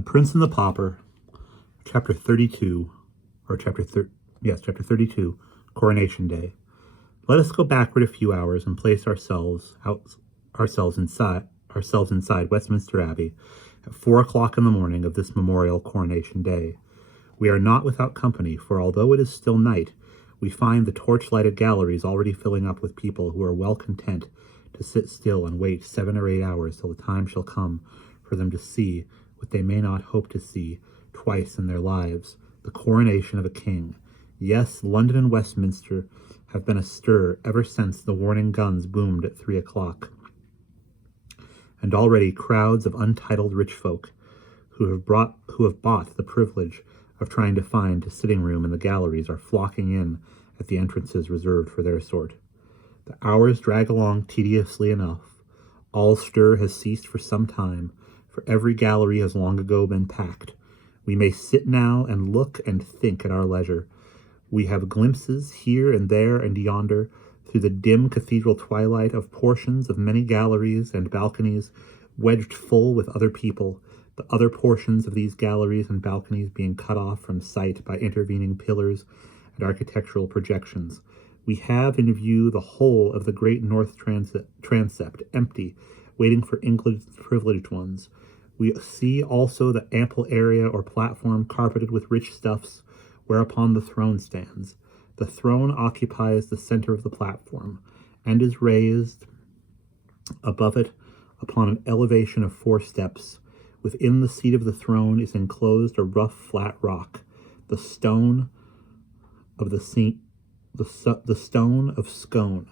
The Prince and the Pauper, chapter 32, chapter 32, Coronation Day. Let us go backward a few hours and place ourselves inside Westminster Abbey at 4 o'clock in the morning of this memorial Coronation Day. We are not without company, for although it is still night, we find the torch-lighted galleries already filling up with people who are well content to sit still and wait 7 or 8 hours till the time shall come for them to see what they may not hope to see twice in their lives, the coronation of a king. Yes, London and Westminster have been astir ever since the warning guns boomed at 3 o'clock. And already crowds of untitled rich folk who have bought the privilege of trying to find a sitting room in the galleries are flocking in at the entrances reserved for their sort. The hours drag along tediously enough. All stir has ceased for some time, for every gallery has long ago been packed. We may sit now and look and think at our leisure. We have glimpses here and there and yonder through the dim cathedral twilight of portions of many galleries and balconies wedged full with other people, the other portions of these galleries and balconies being cut off from sight by intervening pillars and architectural projections. We have in view the whole of the great north transept, empty, waiting for England's privileged ones. We see also the ample area or platform carpeted with rich stuffs, whereupon the throne stands. The throne occupies the center of the platform, and is raised above it upon an elevation of 4 steps. Within the seat of the throne is enclosed a rough flat rock, the stone of the stone of Scone,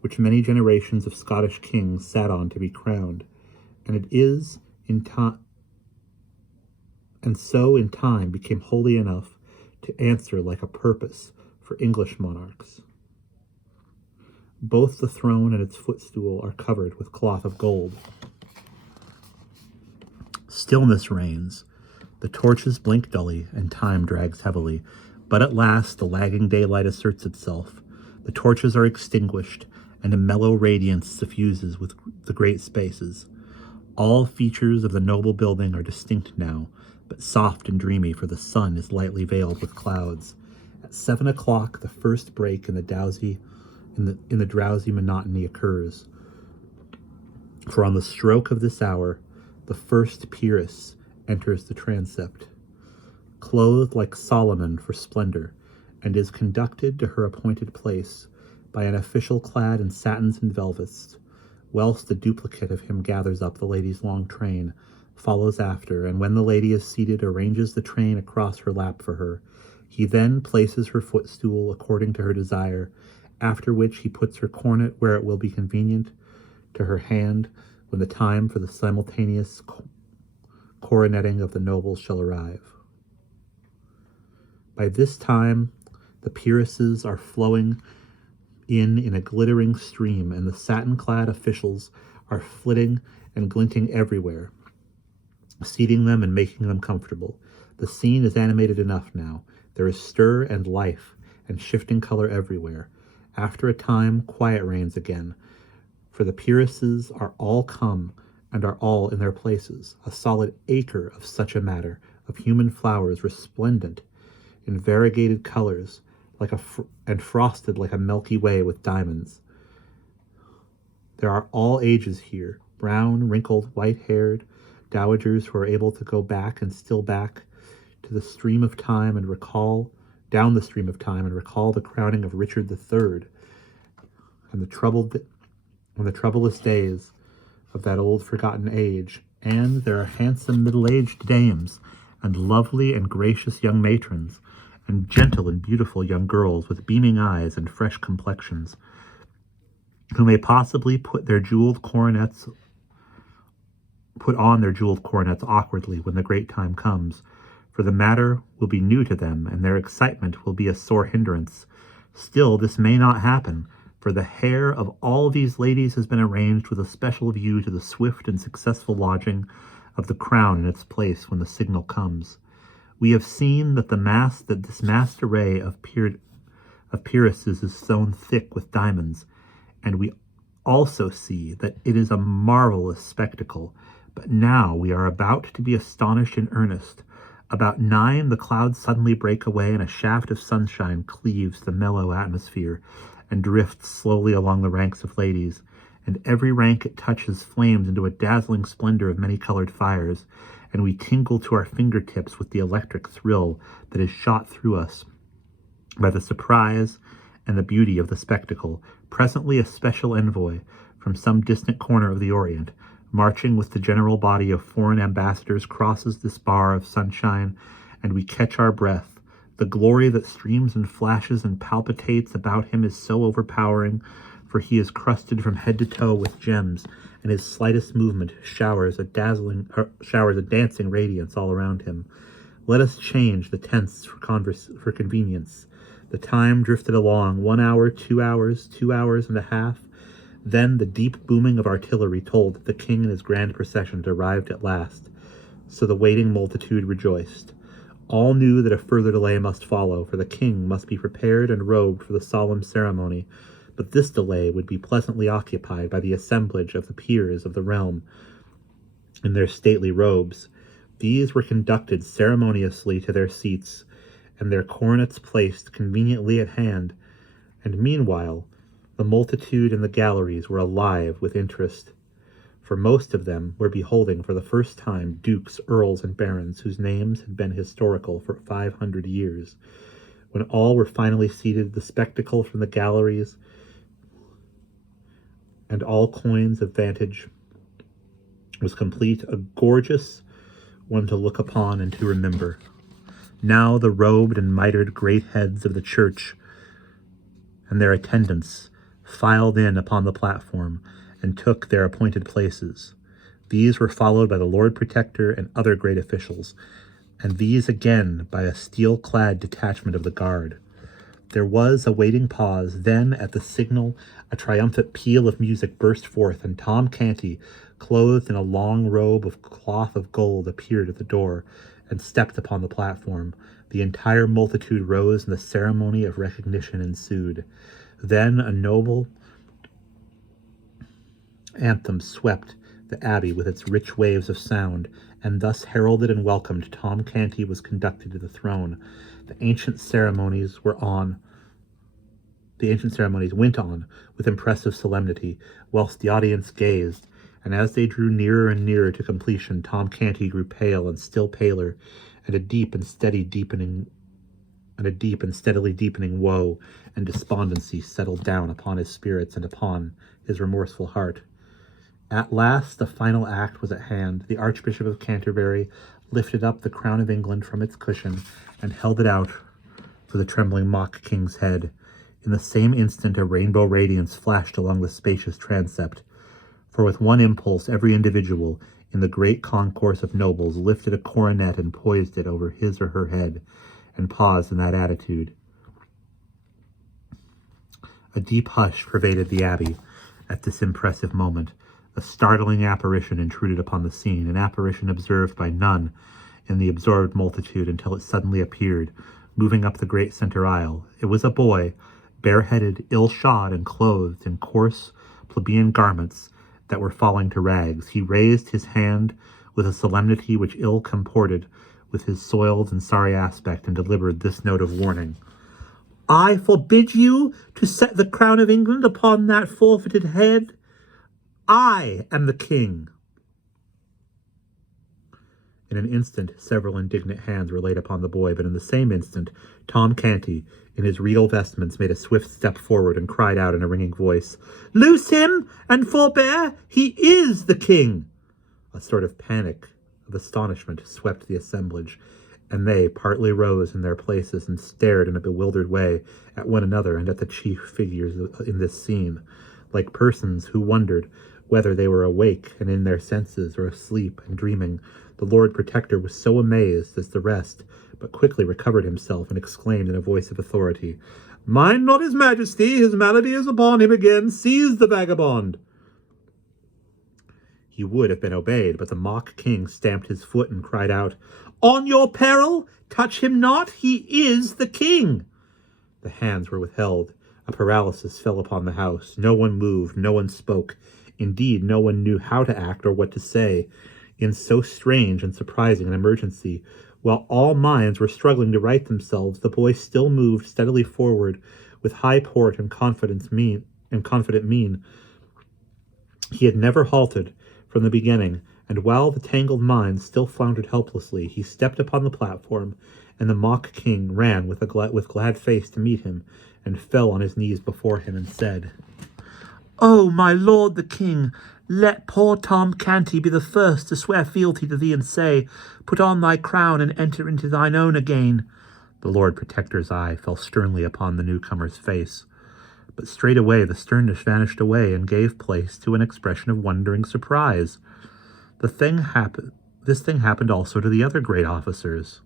which many generations of Scottish kings sat on to be crowned, and it is in time became holy enough to answer like a purpose for English monarchs. Both the throne and its footstool are covered with cloth of gold. Stillness reigns. The torches blink dully, and time drags heavily. But at last the lagging daylight asserts itself. The torches are extinguished, and a mellow radiance suffuses with the great spaces. All features of the noble building are distinct now, but soft and dreamy, for the sun is lightly veiled with clouds. At 7 o'clock, the first break in the drowsy monotony occurs. For on the stroke of this hour, the first peeress enters the transept, clothed like Solomon for splendor, and is conducted to her appointed place by an official clad in satins and velvets, whilst the duplicate of him gathers up the lady's long train, follows after, and when the lady is seated, arranges the train across her lap for her. He then places her footstool according to her desire, after which he puts her cornet where it will be convenient to her hand when the time for the simultaneous coroneting of the nobles shall arrive. By this time, the peeresses are flowing in a glittering stream, and the satin-clad officials are flitting and glinting everywhere, seating them and making them comfortable. The scene is animated enough now. There is stir and life and shifting color everywhere. After a time, quiet reigns again, for the peeresses are all come and are all in their places, a solid acre of such a matter, of human flowers resplendent in variegated colors, and frosted like a Milky Way with diamonds. There are all ages here, brown, wrinkled, white-haired dowagers who are able to go back and still back to the stream of time and recall the crowning of Richard III and the troublous days of that old forgotten age. And there are handsome middle-aged dames, and lovely and gracious young matrons, and gentle and beautiful young girls with beaming eyes and fresh complexions, who may possibly put on their jeweled coronets awkwardly when the great time comes, for the matter will be new to them, and their excitement will be a sore hindrance. Still, this may not happen, for the hair of all these ladies has been arranged with a special view to the swift and successful lodging of the crown in its place when the signal comes. We have seen that this massed array of peeresses is sewn thick with diamonds, and we also see that it is a marvelous spectacle, But now we are about to be astonished in earnest. About 9, the clouds suddenly break away, and a shaft of sunshine cleaves the mellow atmosphere and drifts slowly along the ranks of ladies, and every rank it touches flames into a dazzling splendor of many-colored fires, and we tingle to our fingertips with the electric thrill that is shot through us by the surprise and the beauty of the spectacle. Presently a special envoy from some distant corner of the Orient, marching with the general body of foreign ambassadors, crosses this bar of sunshine, and we catch our breath. The glory that streams and flashes and palpitates about him is so overpowering, for he is crusted from head to toe with gems, and his slightest movement showers a dancing radiance all around him. Let us change the tense for convenience. The time drifted along, 1 hour, 2 hours, 2 hours and a half. Then the deep booming of artillery told that the king and his grand procession had arrived at last. So the waiting multitude rejoiced. All knew that a further delay must follow, for the king must be prepared and robed for the solemn ceremony. But this delay would be pleasantly occupied by the assemblage of the peers of the realm in their stately robes. These were conducted ceremoniously to their seats, and their coronets placed conveniently at hand, and meanwhile the multitude in the galleries were alive with interest, for most of them were beholding for the first time dukes, earls, and barons whose names had been historical for 500 years. When all were finally seated, the spectacle from the galleries and all coigns of vantage was complete, a gorgeous one to look upon and to remember. Now the robed and mitred great heads of the church and their attendants filed in upon the platform and took their appointed places. These were followed by the Lord Protector and other great officials, and these again by a steel-clad detachment of the guard. There was a waiting pause. Then, at the signal, a triumphant peal of music burst forth, and Tom Canty, clothed in a long robe of cloth of gold, appeared at the door and stepped upon the platform. The entire multitude rose, and the ceremony of recognition ensued. Then a noble anthem swept the abbey with its rich waves of sound, and thus heralded and welcomed, Tom Canty was conducted to the throne. The ancient ceremonies went on with impressive solemnity, whilst the audience gazed, and as they drew nearer and nearer to completion, Tom Canty grew pale and still paler, and a deep and steadily deepening woe and despondency settled down upon his spirits and upon his remorseful heart. At last the final act was at hand. The Archbishop of Canterbury lifted up the crown of England from its cushion and held it out for the trembling mock king's head. In the same instant a rainbow radiance flashed along the spacious transept, for with one impulse every individual in the great concourse of nobles lifted a coronet and poised it over his or her head, and paused in that attitude. A deep hush pervaded the abbey at this impressive moment. A startling apparition intruded upon the scene, an apparition observed by none in the absorbed multitude until it suddenly appeared, moving up the great center aisle. It was a boy, bareheaded, ill-shod, and clothed in coarse plebeian garments that were falling to rags. He raised his hand with a solemnity which ill comported with his soiled and sorry aspect, and delivered this note of warning: "I forbid you to set the crown of England upon that forfeited head. I am the king." In an instant, several indignant hands were laid upon the boy, but in the same instant, Tom Canty, in his regal vestments, made a swift step forward and cried out in a ringing voice, "Loose him and forbear! He is the king!" A sort of panic of astonishment swept the assemblage, and they partly rose in their places and stared in a bewildered way at one another and at the chief figures in this scene, like persons who wondered whether they were awake and in their senses or asleep and dreaming. The Lord Protector was so amazed as the rest, but quickly recovered himself and exclaimed in a voice of authority, "Mind not his majesty, his malady is upon him again. Seize the vagabond." He would have been obeyed, but the mock king stamped his foot and cried out, "On your peril, touch him not, he is the king." The hands were withheld. A paralysis fell upon the house. No one moved, no one spoke. Indeed, no one knew how to act or what to say. in so strange and surprising an emergency. While all minds were struggling to right themselves, the boy still moved steadily forward with high port and confident mien. He had never halted from the beginning, and while the tangled minds still floundered helplessly, he stepped upon the platform, and the mock king ran with glad face to meet him, and fell on his knees before him, and said, "Oh, my lord the king, let poor Tom Canty be the first to swear fealty to thee, and say, Put on thy crown and enter into thine own again." The Lord Protector's eye fell sternly upon the newcomer's face, but straightway the sternness vanished away and gave place to an expression of wondering surprise. This thing happened also to the other great officers.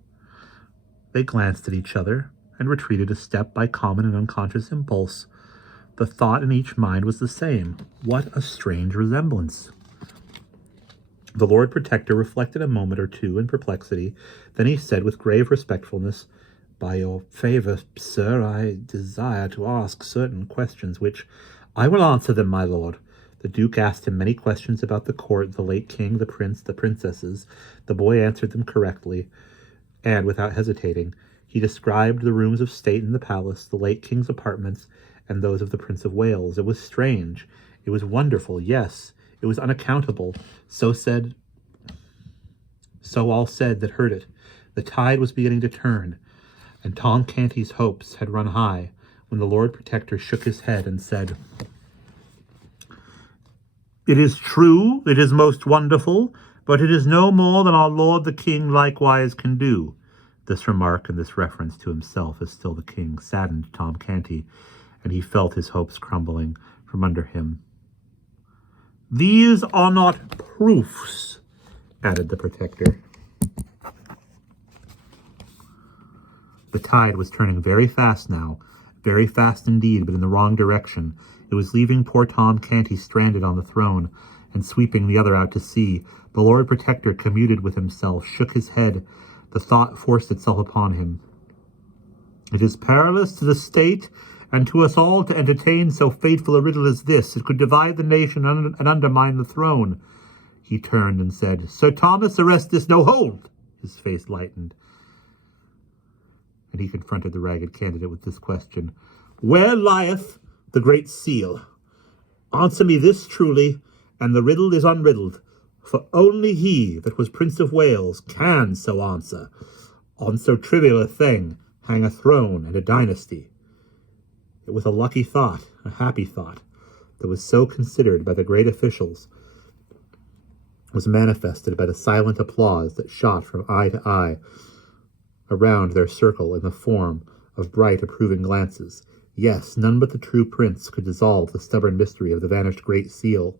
They glanced at each other and retreated a step by common and unconscious impulse. The thought in each mind was the same. What a strange resemblance! The Lord Protector reflected a moment or two in perplexity. Then he said with grave respectfulness, "By your favour, sir, I desire to ask certain questions, which—" "I will answer them, my lord." The Duke asked him many questions about the court, the late king, the prince, the princesses. The boy answered them correctly, and without hesitating. He described the rooms of state in the palace, the late king's apartments, and those of the Prince of Wales. It was strange. It was wonderful, yes. It was unaccountable. So all said that heard it. The tide was beginning to turn, and Tom Canty's hopes had run high, when the Lord Protector shook his head and said, "It is true, it is most wonderful, but it is no more than our Lord the King likewise can do." This remark and this reference to himself as still the king saddened Tom Canty, and he felt his hopes crumbling from under him. "These are not proofs," added the Protector. The tide was turning very fast now, very fast indeed, but in the wrong direction. It was leaving poor Tom Canty stranded on the throne, and sweeping the other out to sea. The Lord Protector commuted with himself, shook his head. The thought forced itself upon him. "It is perilous to the state and to us all to entertain so fateful a riddle as this. It could divide the nation and undermine the throne." He turned and said, "Sir Thomas, arrest this— No, hold!" His face lightened, and he confronted the ragged candidate with this question: "Where lieth the Great Seal? Answer me this truly, and the riddle is unriddled, for only he that was Prince of Wales can so answer. On so trivial a thing hang a throne and a dynasty." It was a lucky thought, a happy thought, that was so considered by the great officials, was manifested by the silent applause that shot from eye to eye around their circle in the form of bright approving glances. Yes, none but the true prince could dissolve the stubborn mystery of the vanished Great Seal.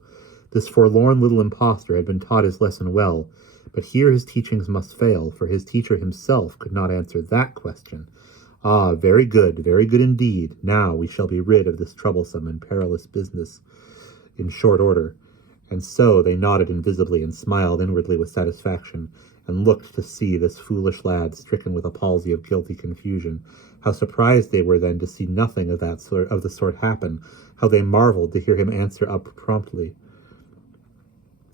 This forlorn little impostor had been taught his lesson well, but here his teachings must fail, for his teacher himself could not answer that question. Ah, very good indeed. Now we shall be rid of this troublesome and perilous business in short order. And so they nodded invisibly and smiled inwardly with satisfaction, and looked to see this foolish lad stricken with a palsy of guilty confusion. How surprised they were then to see nothing of the sort happen. How they marveled to hear him answer up promptly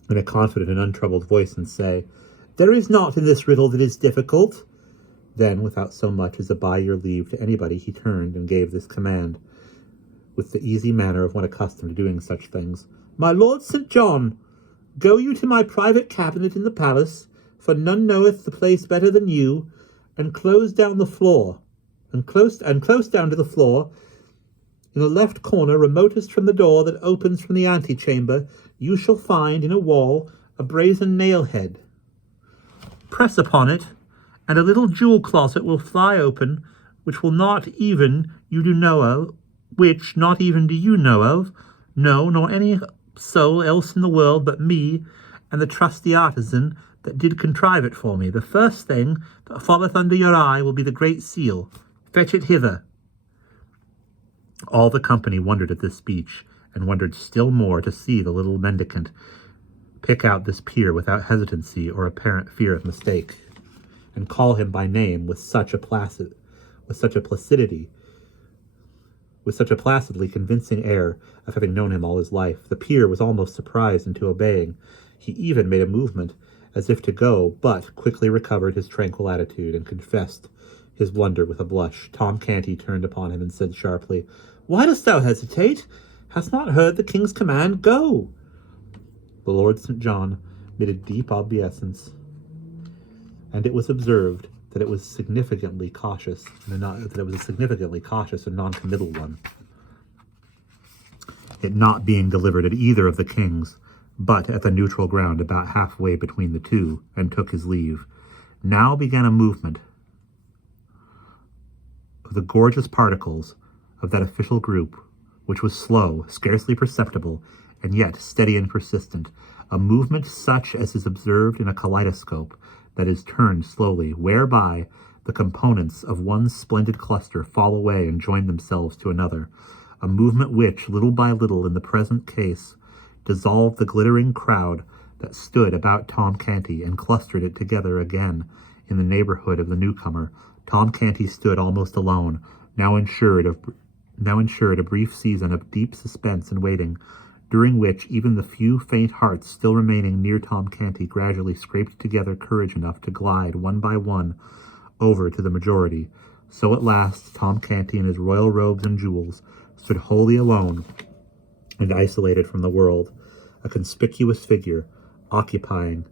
in a confident and untroubled voice, and say, "There is naught in this riddle that is difficult." Then, without so much as a by your leave to anybody, he turned and gave this command, with the easy manner of one accustomed to doing such things: "My Lord St. John, go you to my private cabinet in the palace, for none knoweth the place better than you, and close down the floor, and close down to the floor, in the left corner remotest from the door that opens from the antechamber, you shall find in a wall a brazen nail-head. Press upon it, and a little jewel closet will fly open, which not even do you know of, no, nor any soul else in the world but me and the trusty artisan that did contrive it for me. The first thing that falleth under your eye will be the Great Seal. Fetch it hither." All the company wondered at this speech, and wondered still more to see the little mendicant pick out this peer without hesitancy or apparent fear of mistake, and call him by name with such a placidly convincing air of having known him all his life. The peer was almost surprised into obeying. He even made a movement as if to go, but quickly recovered his tranquil attitude and confessed his blunder with a blush. Tom Canty turned upon him and said sharply, "Why dost thou hesitate? Hast not heard the king's command? Go!" The Lord St. John made a deep obeisance, and it was observed that it was significantly cautious, and a non-committal one, it not being delivered at either of the kings, but at the neutral ground about halfway between the two, and took his leave. Now began a movement of the gorgeous particles of that official group, which was slow, scarcely perceptible, and yet steady and persistent, a movement such as is observed in a kaleidoscope that is turned slowly, whereby the components of one splendid cluster fall away and join themselves to another, a movement which, little by little in the present case, dissolved the glittering crowd that stood about Tom Canty and clustered it together again in the neighborhood of the newcomer. Tom Canty stood almost alone, now ensured a brief season of deep suspense and waiting, during which even the few faint hearts still remaining near Tom Canty gradually scraped together courage enough to glide one by one over to the majority. So at last Tom Canty in his royal robes and jewels stood wholly alone and isolated from the world, a conspicuous figure occupying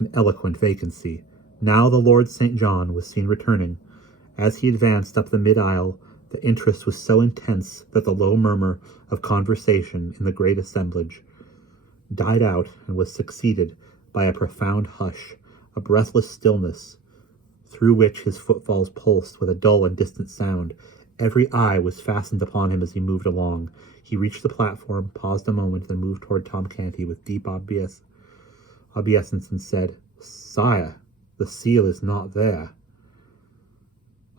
an eloquent vacancy. Now the Lord St. John was seen returning. As he advanced up the mid-aisle, the interest was so intense that the low murmur of conversation in the great assemblage died out and was succeeded by a profound hush, a breathless stillness, through which his footfalls pulsed with a dull and distant sound. Every eye was fastened upon him as he moved along. He reached the platform, paused a moment, then moved toward Tom Canty with deep obeisance and said, "Sire, the seal is not there."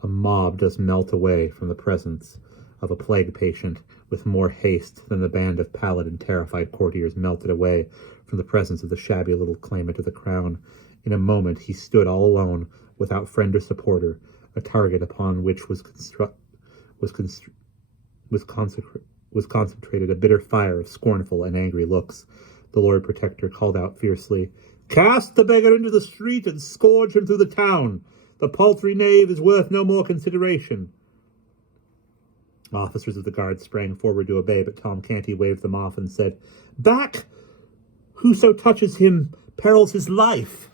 A mob does melt away from the presence of a plague patient with more haste than the band of pallid and terrified courtiers melted away from the presence of the shabby little claimant of the crown. In a moment he stood all alone, without friend or supporter, a target upon which was concentrated a bitter fire of scornful and angry looks. The Lord Protector called out fiercely, "Cast the beggar into the street and scourge him through the town. The paltry knave is worth no more consideration." Officers of the guard sprang forward to obey, but Tom Canty waved them off and said, "Back! Whoso touches him perils his life."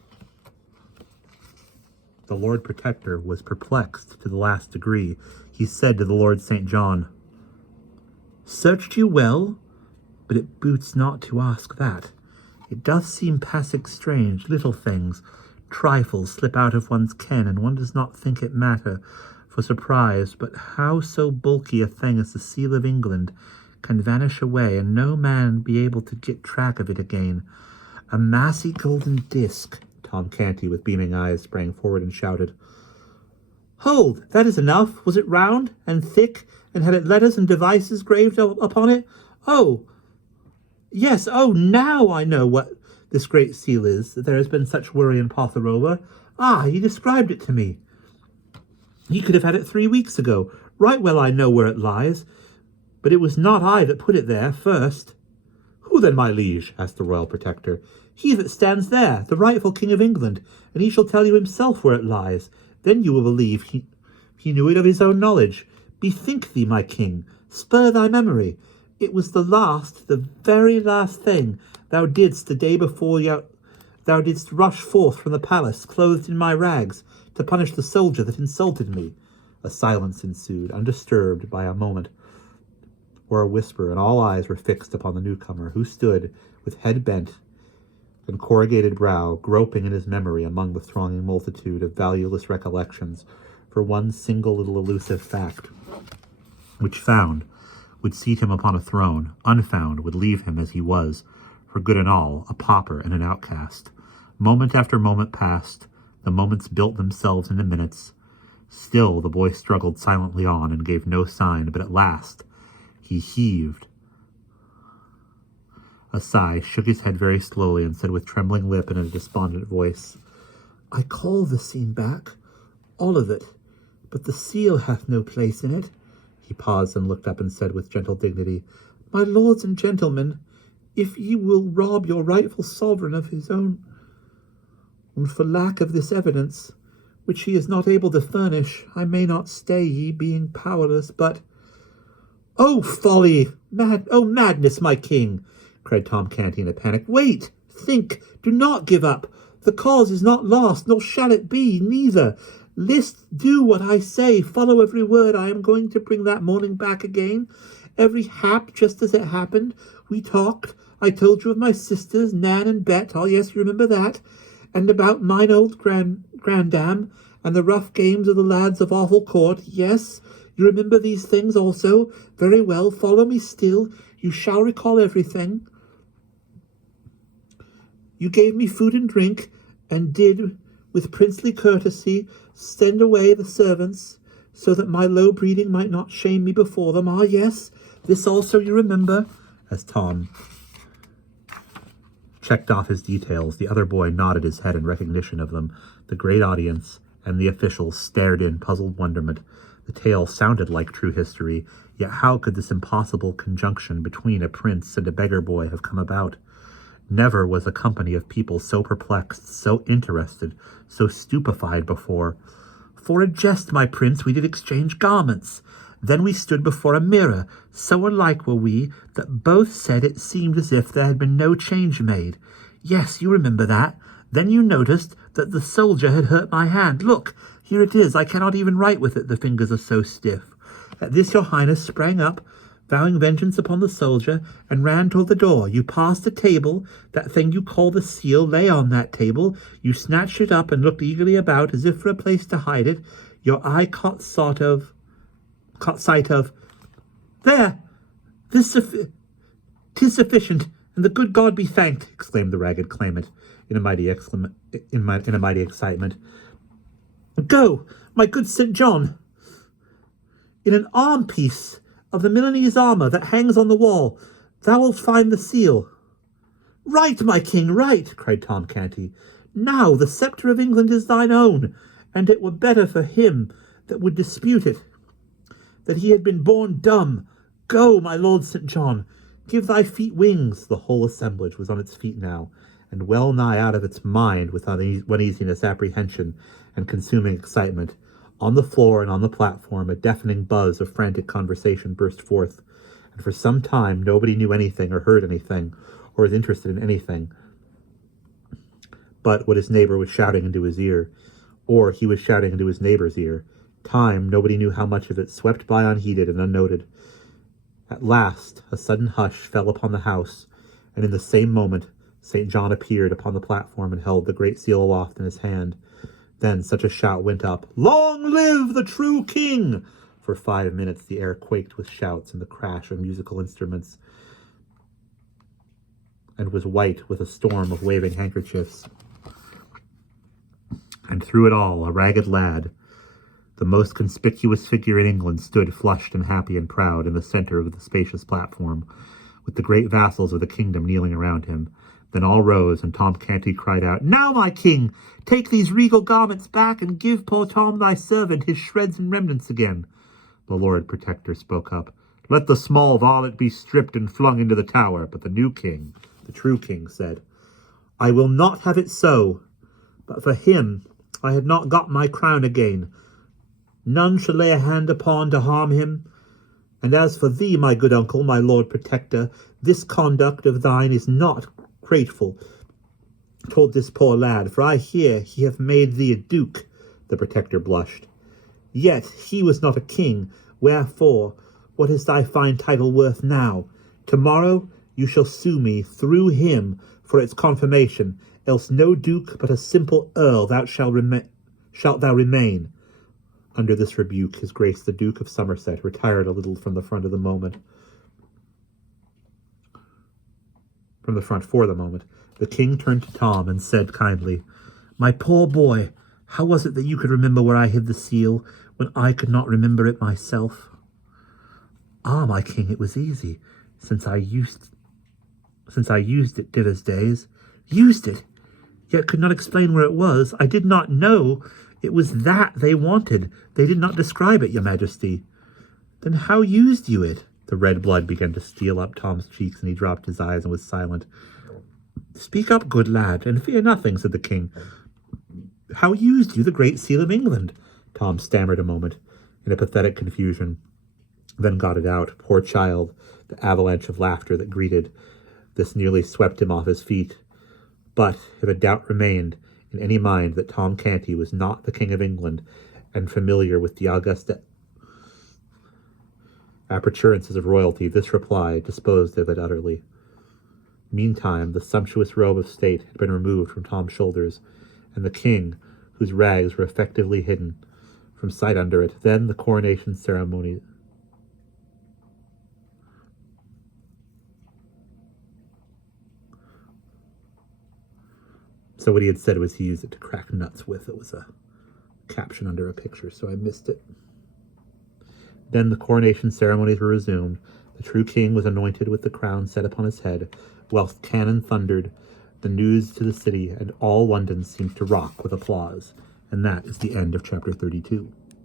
The Lord Protector was perplexed to the last degree. He said to the Lord St. John, "Searched you well? But it boots not to ask that. It doth seem passing strange, little things, trifles slip out of one's ken, and one does not think it matter for surprise, but how so bulky a thing as the seal of England can vanish away, and no man be able to get track of it again. A massy golden disc." Tom Canty, with beaming eyes, sprang forward and shouted, "Hold, that is enough. Was it round and thick, and had it letters and devices graved upon it? Oh, yes, oh, now I know what this great seal is, that there has been such worry and pother over. Ah, he described it to me. He could have had it 3 weeks ago. Right well I know where it lies, but it was not I that put it there first." "Who then, my liege?" asked the royal protector. "He that stands there, the rightful king of England, and he shall tell you himself where it lies. Then you will believe he knew it of his own knowledge. Bethink thee, my king, spur thy memory. It was the very last thing thou didst the day before thou didst rush forth from the palace, clothed in my rags, to punish the soldier that insulted me." A silence ensued, undisturbed by a moment or a whisper, and all eyes were fixed upon the newcomer, who stood, with head bent and corrugated brow, groping in his memory among the thronging multitude of valueless recollections for one single little elusive fact, which found would seat him upon a throne, unfound would leave him as he was, for good and all, a pauper and an outcast. Moment after moment passed. The moments built themselves into minutes. Still the boy struggled silently on and gave no sign, but at last he heaved a sigh, shook his head very slowly, and said with trembling lip and in a despondent voice, "I call the scene back, all of it, but the seal hath no place in it." He paused and looked up and said with gentle dignity, "My lords and gentlemen, if ye will rob your rightful sovereign of his own and for lack of this evidence, which he is not able to furnish, I may not stay ye, being powerless, but—" "Oh, folly! Madness, my king!" cried Tom Canty in a panic. "Wait! Think! Do not give up! The cause is not lost, nor shall it be, neither. List, do what I say, follow every word. I am going to bring that morning back again. Every hap just as it happened. We talked. I told you of my sisters, Nan and Bet. Oh, yes, you remember that. And about mine old grandam, and the rough games of the lads of Awful Court. Yes, you remember these things also. Very well, follow me still. You shall recall everything. You gave me food and drink, and did, with princely courtesy, send away the servants, so that my low breeding might not shame me before them. Ah, yes, this also you remember." As Tom checked off his details, the other boy nodded his head in recognition of them. The great audience and the officials stared in puzzled wonderment. The tale sounded like true history, yet how could this impossible conjunction between a prince and a beggar boy have come about? Never was a company of people so perplexed, so interested, so stupefied before. "For a jest, my prince, we did exchange garments. Then we stood before a mirror. So alike were we, that both said it seemed as if there had been no change made. Yes, you remember that. Then you noticed that the soldier had hurt my hand. Look, here it is. I cannot even write with it, the fingers are so stiff." At this your highness sprang up, vowing vengeance upon the soldier, and ran toward the door. You passed a table. That thing you call the seal lay on that table. You snatched it up and looked eagerly about, as if for a place to hide it. Your eye caught sight of... "There! 'Tis sufficient, and the good God be thanked!" exclaimed the ragged claimant in a mighty excitement. "Go, my good St. John! In an arm-piece of the Milanese armour that hangs on the wall, thou wilt find the seal." "Right, my king, right!" cried Tom Canty. "Now the sceptre of England is thine own, and it were better for him that would dispute it, that he had been born dumb. Go, my Lord St. John, give thy feet wings." The whole assemblage was on its feet now, and well nigh out of its mind with uneasiness, apprehension, and consuming excitement. On the floor and on the platform, a deafening buzz of frantic conversation burst forth, and for some time nobody knew anything or heard anything, or was interested in anything but what his neighbor was shouting into his ear, or he was shouting into his neighbor's ear. Time, nobody knew how much of it, swept by unheeded and unnoted. At last, a sudden hush fell upon the house, and in the same moment, St. John appeared upon the platform and held the great seal aloft in his hand. Then such a shout went up, "Long live the true king!" For 5 minutes the air quaked with shouts and the crash of musical instruments, and was white with a storm of waving handkerchiefs. And through it all, a ragged lad, the most conspicuous figure in England, stood flushed and happy and proud in the center of the spacious platform, with the great vassals of the kingdom kneeling around him. Then all rose, and Tom Canty cried out, "Now, my king, take these regal garments back, and give poor Tom thy servant his shreds and remnants again." The Lord Protector spoke up. "Let the small varlet be stripped and flung into the tower." But the new king, the true king, said, "I will not have it so. But for him I had not got my crown again. None shall lay a hand upon to harm him. And as for thee, my good uncle, my Lord Protector, this conduct of thine is not grateful toward this poor lad, for I hear he hath made thee a duke." The Protector blushed. "Yet he was not a king, wherefore what is thy fine title worth now? Tomorrow you shall sue me through him for its confirmation, else no duke but a simple earl shalt thou remain." Under this rebuke, his grace the Duke of Somerset retired a little from the front for the moment. The king turned to Tom and said kindly, "My poor boy, how was it that you could remember where I hid the seal, when I could not remember it myself?" "Ah, my king, it was easy, since I used it divers days." "Used it? Yet could not explain where it was. I did not know it was that they wanted. They did not describe it, your majesty." "Then how used you it?" The red blood began to steal up Tom's cheeks, and he dropped his eyes and was silent. "Speak up, good lad, and fear nothing," said the king. How used you the Great Seal of England? Tom stammered a moment, in a pathetic confusion, then got it out. Poor child, the avalanche of laughter that greeted this nearly swept him off his feet. But if a doubt remained in any mind that Tom Canty was not the King of England and familiar with the august appurtenances of royalty, this reply disposed of it utterly. Meantime, the sumptuous robe of state had been removed from Tom's shoulders, and the king, whose rags were effectively hidden from sight under it. Then the coronation ceremony. So what he had said was he used it to crack nuts with. It was a caption under a picture, so I missed it. Then the coronation ceremonies were resumed. The true king was anointed with the crown set upon his head, whilst cannon thundered the news to the city, and all London seemed to rock with applause. And that is the end of chapter 32.